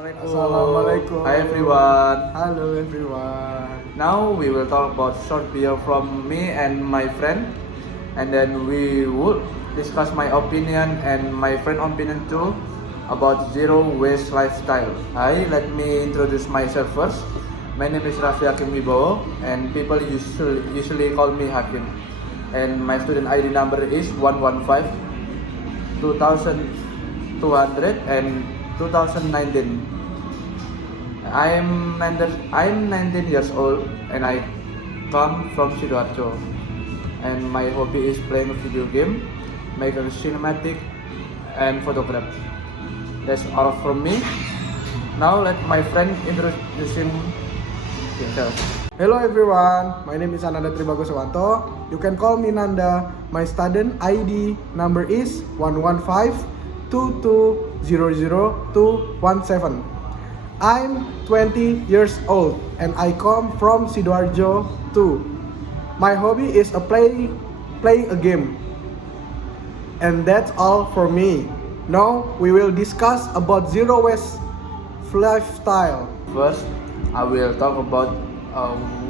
Assalamualaikum. Hi everyone. Hello everyone. Now we will talk about short video from me and my friend, and then we will discuss my opinion and my friend opinion too about zero waste lifestyle. Hi, let me introduce myself first. My name is Rafi Hakim Wibowo, and people usually call me Hakim. And my student ID number is 115 2200 and 2019. I'm 19 years old and I come from Sidoarjo. And my hobby is playing a video game, making cinematic and photography. That's all from me. Now let my friend introduce himself. Hello everyone. My name is Ananda Tri Bagus H. You can call me Nanda. My student ID number is 11522000217. I'm 20 years old and I come from Sidoarjo too. My hobby is playing a game. And that's all for me. Now we will discuss about zero waste lifestyle. First, I will talk about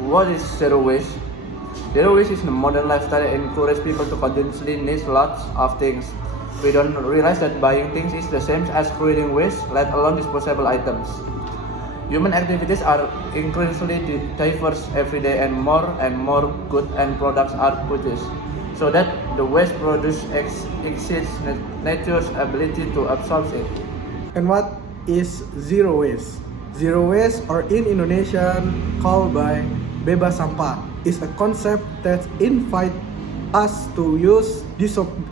what is zero waste. Zero waste is a modern lifestyle that encourages people to continuously need lots of things. We don't realize that buying things is the same as creating waste, let alone disposable items. Human activities are increasingly diverse every day, and more goods and products are produced, so that the waste produced exceeds nature's ability to absorb it. And what is zero waste? Zero waste, or in Indonesian called by bebas sampah, is a concept that invites us to use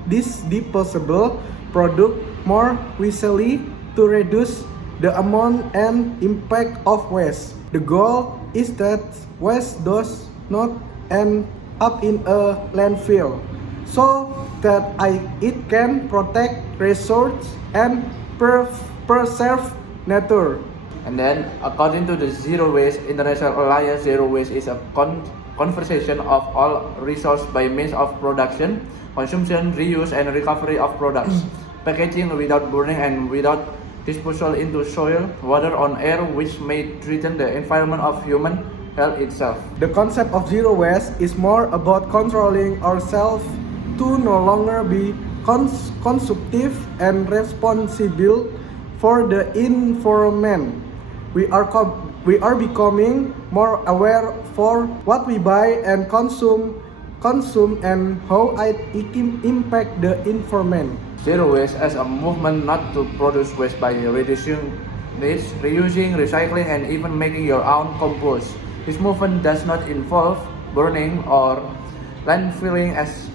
disposable product more wisely to reduce the amount and impact of waste. The goal is that waste does not end up in a landfill, so that it can protect resources and preserve nature. And then, according to the Zero Waste International Alliance, zero waste is a conservation of all resources by means of production, consumption, reuse, and recovery of products, packaging without burning and without disposal into soil, water, or air, which may threaten the environment of human health itself. The concept of zero waste is more about controlling ourselves to no longer be consumptive and responsible for the environment. We are becoming more aware for what we buy and consume and how it impact the environment. Zero waste as a movement not to produce waste by reducing this, reusing, recycling, and even making your own compost. This movement does not involve burning or landfilling as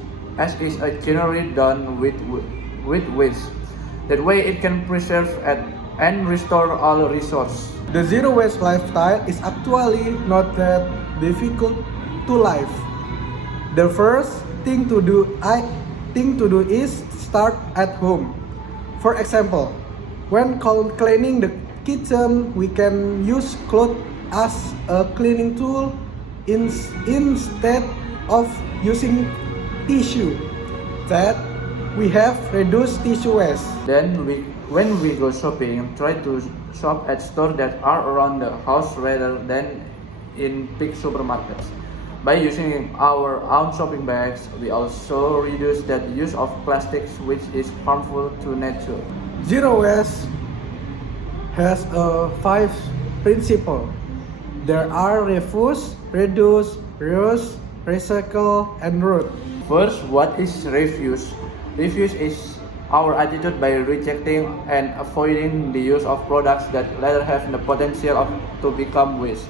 is generally done with waste. That way it can preserve and restore all resources. The zero waste lifestyle is actually not that difficult to live. The first thing to do is start at home. For example, when cleaning the kitchen, we can use cloth as a cleaning tool instead of using tissue. That we have reduced tissue waste. Then when we go shopping, try to shop at stores that are around the house rather than in big supermarkets. By using our own shopping bags, we also reduce the use of plastics, which is harmful to nature. Zero waste has a 5 principles. There are refuse, reduce, reuse, recycle, and root. First, what is refuse? Refuse is our attitude by rejecting and avoiding the use of products that later have the potential to become waste.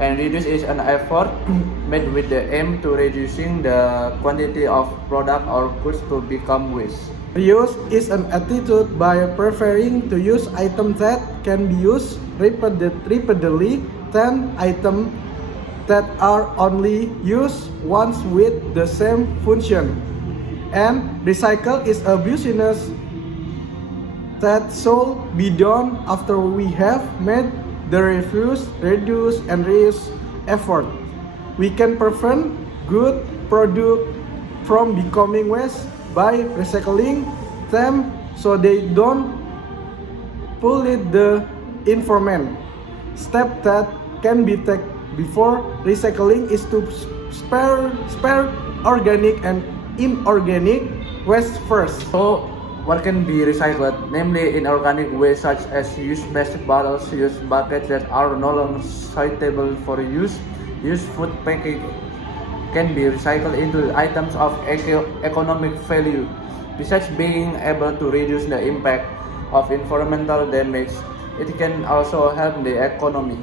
And reduce is an effort made with the aim to reducing the quantity of product or goods to become waste. Reuse is an attitude by preferring to use items that can be used repeatedly than items that are only used once with the same function. And recycle is a business that should be done after we have made the refuse, reduce, and reuse effort. We can prevent good product from becoming waste by recycling them so they don't pollute the environment. Step that can be taken before recycling is to spare organic and inorganic waste first. So, what can be recycled? Namely, inorganic waste such as used plastic bottles, used buckets that are no longer suitable for use, used food packaging can be recycled into items of economic value. Besides being able to reduce the impact of environmental damage, it can also help the economy.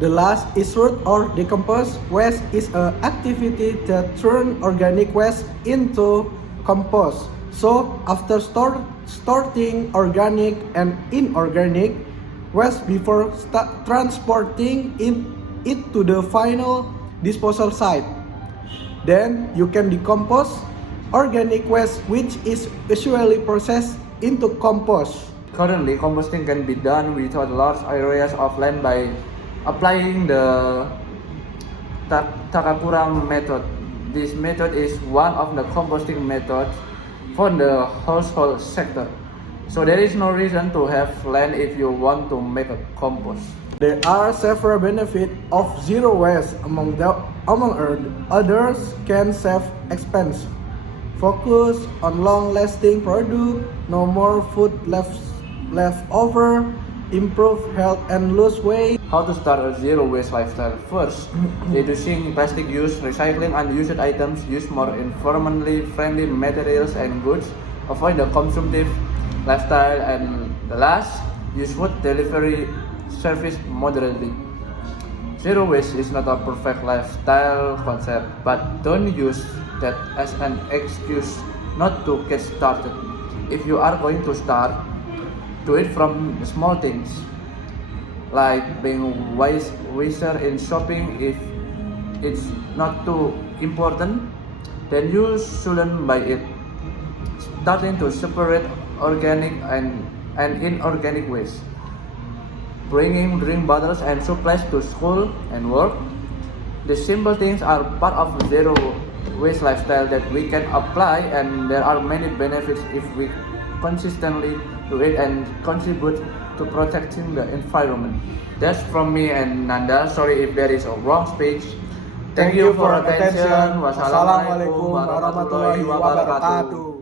The last is root or decomposed waste is an activity that turns organic waste into compost. So after sorting organic and inorganic waste before transporting it to the final disposal site, then you can decompose organic waste, which is usually processed into compost. Currently, composting can be done without large areas of land by applying the Takakura method. This method is one of the composting methods for the household sector. So there is no reason to have land if you want to make a compost. There are several benefits of zero waste. Among others, can save expense, focus on long-lasting product, no more food left over, improve health and lose weight. How to start a zero waste lifestyle? First, reducing plastic use, recycling unused items, use more environmentally friendly materials and goods, avoid the consumptive lifestyle, and the last, use food delivery service moderately. Zero waste is not a perfect lifestyle concept, but don't use that as an excuse not to get started. If you are going to start, do it from small things, like being wiser in shopping. If it's not too important, then you shouldn't buy it. Starting to separate organic and inorganic waste. Bringing drink bottles and supplies to school and work. The simple things are part of zero waste lifestyle that we can apply, and there are many benefits if we consistently do it and contribute to protecting the environment. That's from me and Nanda. Sorry if there is a wrong speech. Thank you for attention. Wassalamualaikum warahmatullahi wabarakatuh.